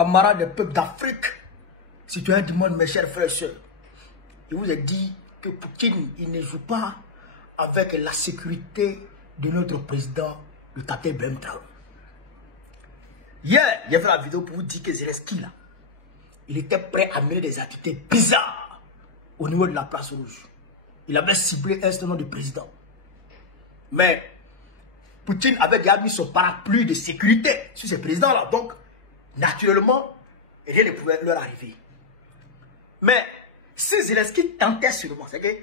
camarades des peuples d'Afrique, citoyens du monde, mes chers frères et sœurs, je vous ai dit que Poutine, il ne joue pas avec la sécurité de notre président, le Tate Bemtraoui. Hier, j'ai fait la vidéo pour vous dire que Zelensky, là, il était prêt à mener des activités bizarres au niveau de la place rouge. Il avait ciblé un certain nombre de présidents. Mais Poutine avait déjà mis son parapluie de sécurité sur ces présidents-là. Donc, naturellement, rien ne pouvait leur arriver. Mais si Zelensky tentait seulement, c'est que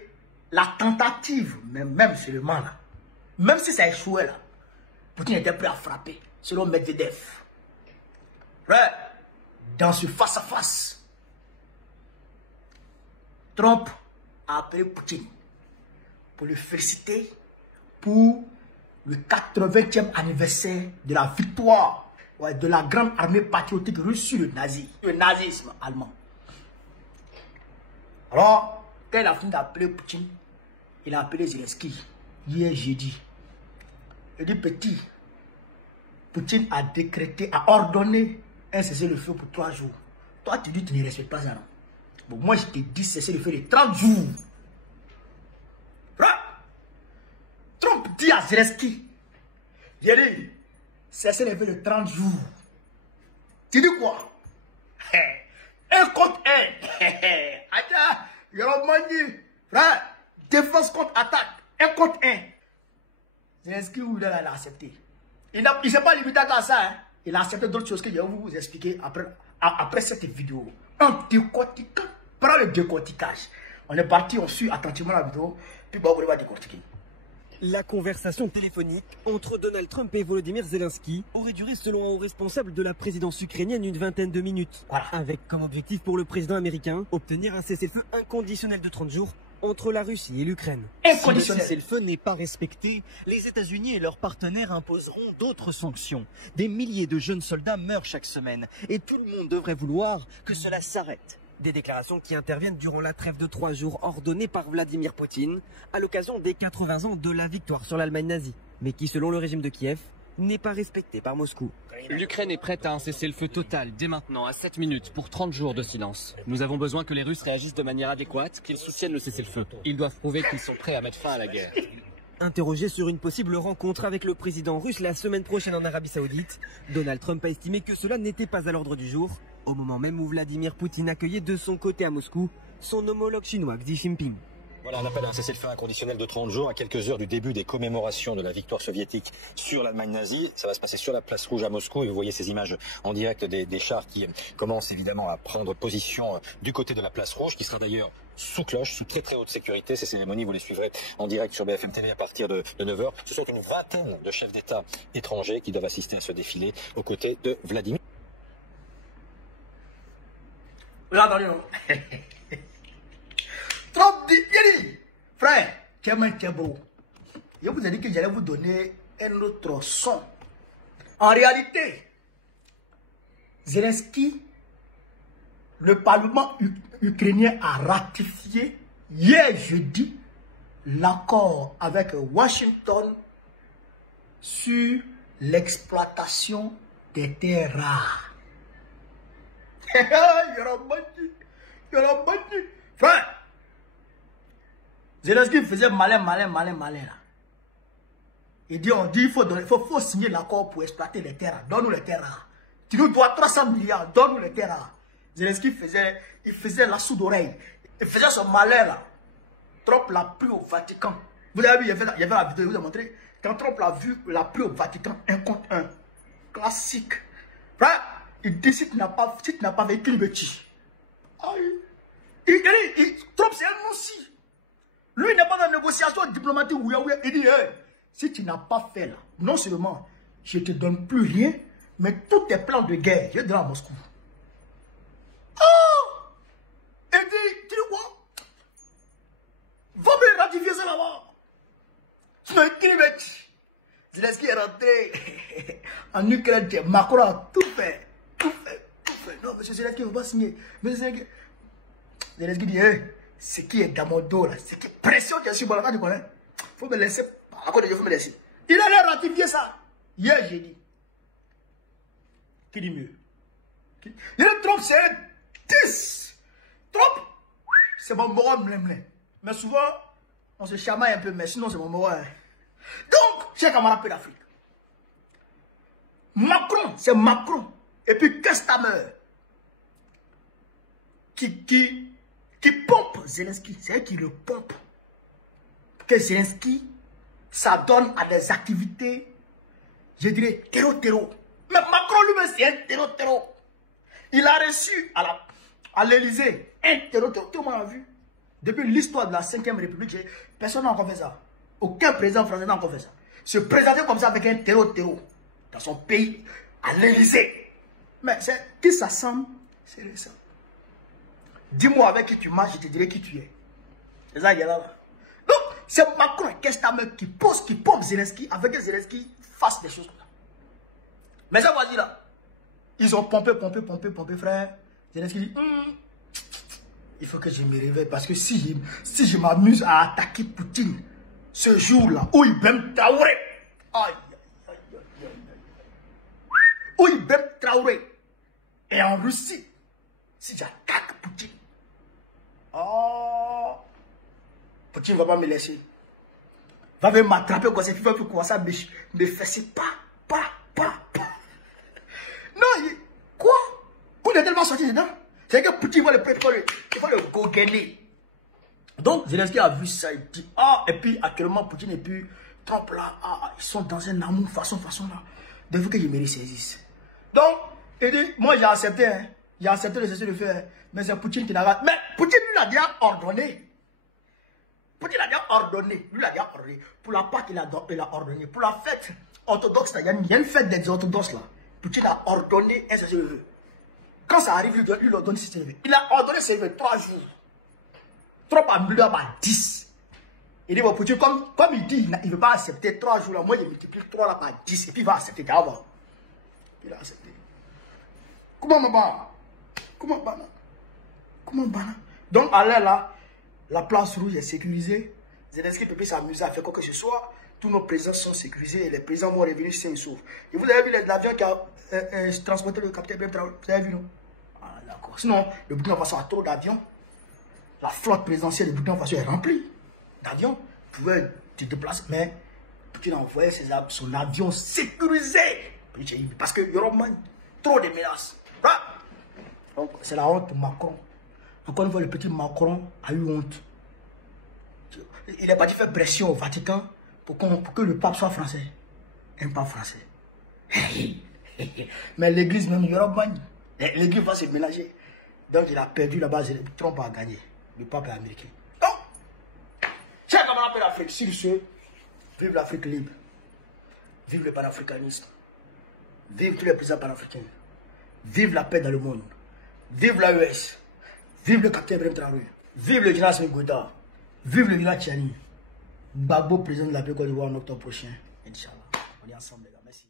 la tentative, même seulement là, même si ça échouait là, Poutine était prêt à frapper, selon Medvedev. Ouais, dans ce face-à-face, Trump a appelé Poutine pour le féliciter pour le 80e anniversaire de la victoire de la grande armée patriotique russe sur le nazisme allemand. Alors, quand il a fini d'appeler Poutine, il a appelé Zelensky hier jeudi. Il dit, petit, Poutine a décrété, a ordonné un cessez-le-feu pour 3 jours. Toi, tu dis que tu ne respectes pas ça, non? Bon, moi, je te dis cessez-le-feu de 30 jours. Trump dit à Zelensky, j'ai dit, cessez-le-feu de 30 jours. Tu dis quoi? Un contre un. Attends, il y a frère, défense contre attaque. Un contre un. Zelensky, il a accepté. Il ne s'est pas limité à ça. Hein. Il a accepté d'autres choses que je vais vous expliquer après cette vidéo. Un décortiquage. Prends le décortiquage. On est parti, on suit attentivement la vidéo. Puis bon, on va décortiquer. La conversation téléphonique entre Donald Trump et Volodymyr Zelensky aurait duré, selon un haut responsable de la présidence ukrainienne, une vingtaine de minutes. Voilà. Avec comme objectif pour le président américain, obtenir un cessez-le-feu inconditionnel de 30 jours entre la Russie et l'Ukraine. Si le cessez-le-feu n'est pas respecté, les États-Unis et leurs partenaires imposeront d'autres sanctions. Des milliers de jeunes soldats meurent chaque semaine et tout le monde devrait vouloir que cela s'arrête. Des déclarations qui interviennent durant la trêve de 3 jours ordonnée par Vladimir Poutine à l'occasion des 80 ans de la victoire sur l'Allemagne nazie, mais qui, selon le régime de Kiev, n'est pas respectée par Moscou. L'Ukraine est prête à un cessez-le-feu total dès maintenant à 7 minutes pour 30 jours de silence. Nous avons besoin que les Russes réagissent de manière adéquate, qu'ils soutiennent le cessez-le-feu. Ils doivent prouver qu'ils sont prêts à mettre fin à la guerre. Interrogé sur une possible rencontre avec le président russe la semaine prochaine en Arabie Saoudite, Donald Trump a estimé que cela n'était pas à l'ordre du jour, au moment même où Vladimir Poutine accueillait de son côté à Moscou son homologue chinois Xi Jinping. Voilà, on appelle un cessez-le-feu inconditionnel de 30 jours à quelques heures du début des commémorations de la victoire soviétique sur l'Allemagne nazie. Ça va se passer sur la place rouge à Moscou et vous voyez ces images en direct des chars qui commencent évidemment à prendre position du côté de la place rouge, qui sera d'ailleurs sous cloche, sous très très haute sécurité. Ces cérémonies, vous les suivrez en direct sur BFM TV à partir de 9h. Ce sont une vingtaine de chefs d'État étrangers qui doivent assister à ce défilé aux côtés de Vladimir. Regardez, non. Trump dit, frère, tu es beau. Je vous ai dit que j'allais vous donner un autre son. En réalité, Zelensky, le Parlement ukrainien a ratifié hier jeudi l'accord avec Washington sur l'exploitation des terres rares. Il y aura battu. Frère, Zelensky faisait malin là. Il dit, il faut signer l'accord pour exploiter les terres. Donne-nous les terres rares. Tu nous dois 300 milliards, donne-nous les terres rares. Zelensky faisait la sourde oreille. Il faisait son malin là. Trump l'a pris au Vatican. Vous avez vu, il y avait la vidéo, je vous ai montré. Quand Trump l'a pris au Vatican, 1 contre 1. Classique. Frère, il dit, si tu n'as pas vécu, il me tue. Trump, c'est un aussi. Lui, il n'est pas dans la négociation diplomatique. Il dit, hey, si tu n'as pas fait là, non seulement je ne te donne plus rien, mais tous tes plans de guerre, je donne à Moscou. Oh! Il dit, tu dis quoi? Va me ratifier ça là-bas. Sinon, il me tue. Zelensky est rentré en Ukraine. Macron a tout fait. Non, monsieur Zelensky, il ne va pas signer. Monsieur Zelensky dit, hey, ce qui est dans mon dos là, c'est qui pression qui est sur mon dos, tu connais? Il faut me laisser. À cause de Dieu, il faut me laisser. Il allait ratifier ça. Hier, j'ai dit. Qui dit mieux? Il est Trump, c'est un 10. Trump, c'est mon moron mlemlem. Mais souvent, on se chamaille un peu, mais sinon c'est mon moron. Donc, j'ai camarade peu d'Afrique. Macron, c'est Macron. Et puis Kestamer, qui pompe Zelensky. C'est elle qui le pompe. Que Zelensky, ça donne à des activités, je dirais, terreau. Mais Macron lui-même, c'est un terreau. Il a reçu à l'Élysée un terreau. Tout le monde a vu. Depuis l'histoire de la 5e République, personne n'a encore fait ça. Aucun président français n'a encore fait ça. Se présenter comme ça avec un terreau dans son pays, à l'Élysée. Mais qui s'assemble, c'est ça. Dis-moi avec qui tu marches, je te dirai qui tu es. C'est ça qu'il y a là. Donc, c'est Macron qui pompe Zelensky avec que Zelensky fasse des choses comme ça. Mais ça va dire là, ils ont pompé, frère. Zelensky dit, il faut que je me réveille parce que si je m'amuse à attaquer Poutine ce jour-là, où il va me Traoré, où il va me Traoré, et en Russie, si j'attaque Poutine, Poutine ne va pas me laisser. Va venir m'attraper comme ça, il va commencer à me fesser pas. Non, quoi? Vous êtes tellement sorti dedans. C'est que Poutine va le goguener. Donc, Zelensky a vu ça, il dit, et puis actuellement, Poutine et puis Trump là, ils sont dans un amour façon là. De vous que je me ressaisisse. Donc, il dit, moi j'ai accepté, hein. J'ai accepté de cesser de faire, mais c'est Poutine qui n'a pas. Mais Poutine lui l'a déjà ordonné. Poutine l'a déjà ordonné. Lui l'a déjà ordonné. Pour la Pâque, il a ordonné. Pour la fête orthodoxe, il y a une fête des orthodoxes là. Poutine a ordonné un cessez-le-feu. Quand ça arrive, lui ordonne un cessez-le-feu. Il a ordonné cessez-le-feu 3 jours. Trump a multiplié par 10. Il dit, bon, Poutine, comme il dit, il ne veut pas accepter 3 jours là. Moi, je multiplie 3 là par 10. Et puis il va accepter d'abord. Il a accepté. Comment Donc, à l'air là, la place rouge est sécurisée. Zelensky peut plus s'amuser à faire quoi que ce soit. Tous nos présidents sont sécurisés et les présidents vont revenir sains et saufs. Et vous avez vu l'avion qui a transporté le capitaine Ibrahim Traoré? Vous avez vu, non? D'accord. Sinon, le Burkina Faso a trop d'avions. La flotte présidentielle du Burkina Faso est remplie d'avions. Vous pouvez te déplacer, mais Poutine a envoyé son avion sécurisé. Parce qu'il y aura trop de menaces. Donc, c'est la honte pour Macron. Encore une fois, le petit Macron a eu honte. Il n'a pas dû faire pression au Vatican pour que le pape soit français. Un pape français. Mais l'église même, il y aura bagne. L'église va se ménager. Donc, il a perdu là-bas. Trump a gagné. Le pape est américain. Donc, chers camarades de l'Afrique, sur ce, vive l'Afrique libre. Vive le panafricanisme. Vive tous les présidents panafricains. Vive la paix dans le monde. Vive l'AES. Vive le capitaine Ibrahim Traoré. Vive le général Assimi Goïta. Vive le général Tchani. Gbagbo, président de la Côte d'Ivoire en octobre prochain. Inch'Allah. On est ensemble, les gars. Merci.